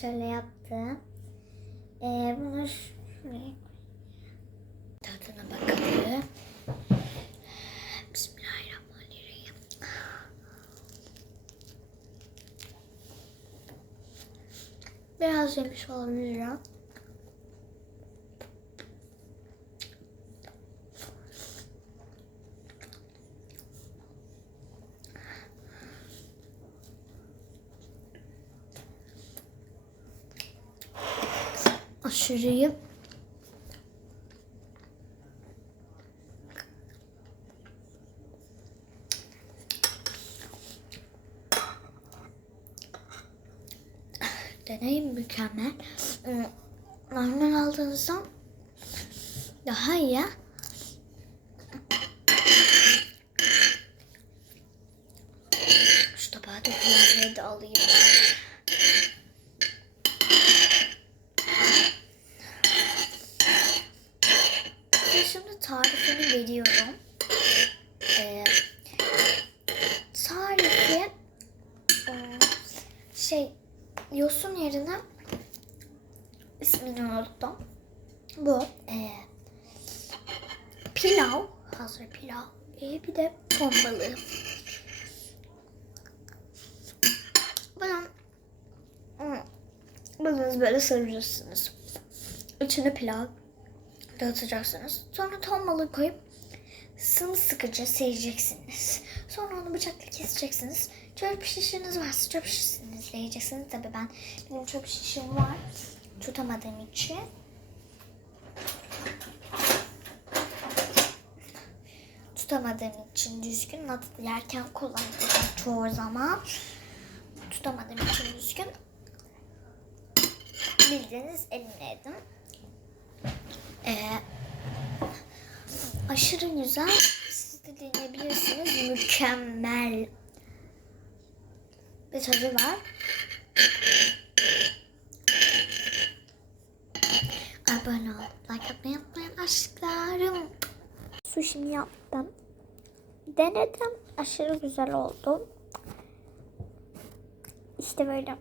Şöyle yaptım. Ee, bunu şuraya Tadına bakalım. Bismillahirrahmanirrahim. Biraz yemiş olabilirim. Aşırıyım. Deneyim mükemmel. Ee, Normal aldığınızdan daha iyi. Şu tabağı da alayım tarifini veriyorum. Ee, tarifi e, şey yosun yerine ismini unuttum. Bu e, pilav, hazır pilav. E, bir de ton balığı. Bunu bunu böyle sarıyorsunuz. İçine pilav dağıtacaksınız. Sonra ton balığı koyup sımsıkıca seyireceksiniz. Sonra onu bıçakla keseceksiniz. Çöp şişiniz varsa çöp şişinizle yiyeceksiniz. Tabii ben benim çöp şişim var. Tutamadığım için. Tutamadığım için düzgün nasıl yerken kullanıyorum çoğu zaman. Tutamadığım için düzgün. Bildiğiniz elimle yedim. Ee, aşırı güzel. Siz de deneyebilirsiniz. Mükemmel bir tadı var. Abone ol, like atmayı unutmayın aşklarım. Sushi'mi yaptım. Denedim. Aşırı güzel oldu. İşte böyle